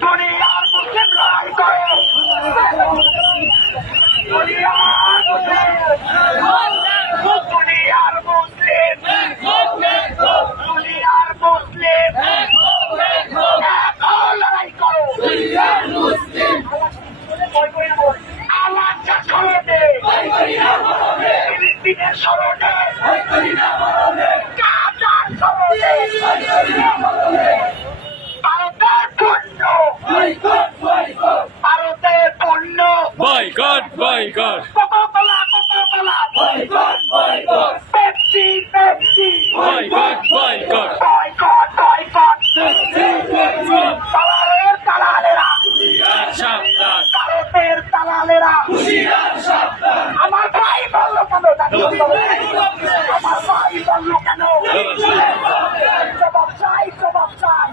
দুনিয়ার মুসলিম লড়াই করে। দুনিয়ার মুসলিম দুনিয়ার মুসলিম। দুনিয়ার মুসলিম। লড়াই করো। আল্লাহ স্মরণে ফিলিস্তিনের স্মরণে গাজার স্মরণে ভারতের পণ্য ভারতের Boycott, boycott, Coca Cola Coca Cola Pepsi Pepsi boycott, boycott. Boycott boycott দালালের দালালেরা হুঁশিয়ার সাবধান ভারতের দালালেরা হুঁশিয়ার সাবধান আমার ভাই বলল কেন আমার ভাই বলল কেন জবাব চাই জবাব চাই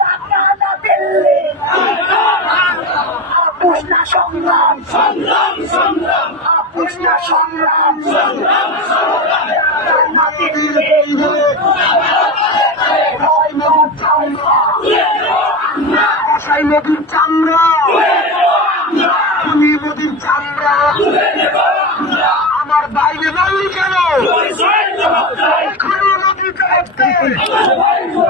ঢাকা না দিল্লি আপুস না সংগ্রাম। সংগ্রাম সংগ্রাম। আপুস না সংগ্রাম। ঢাকা না দিল্লি নদীর চামড়া। কষাই নদীর চামড়া। খুনি নদীর চামড়া। আমার বাইরে বললি কেন? খুনি নদীর চামড়া।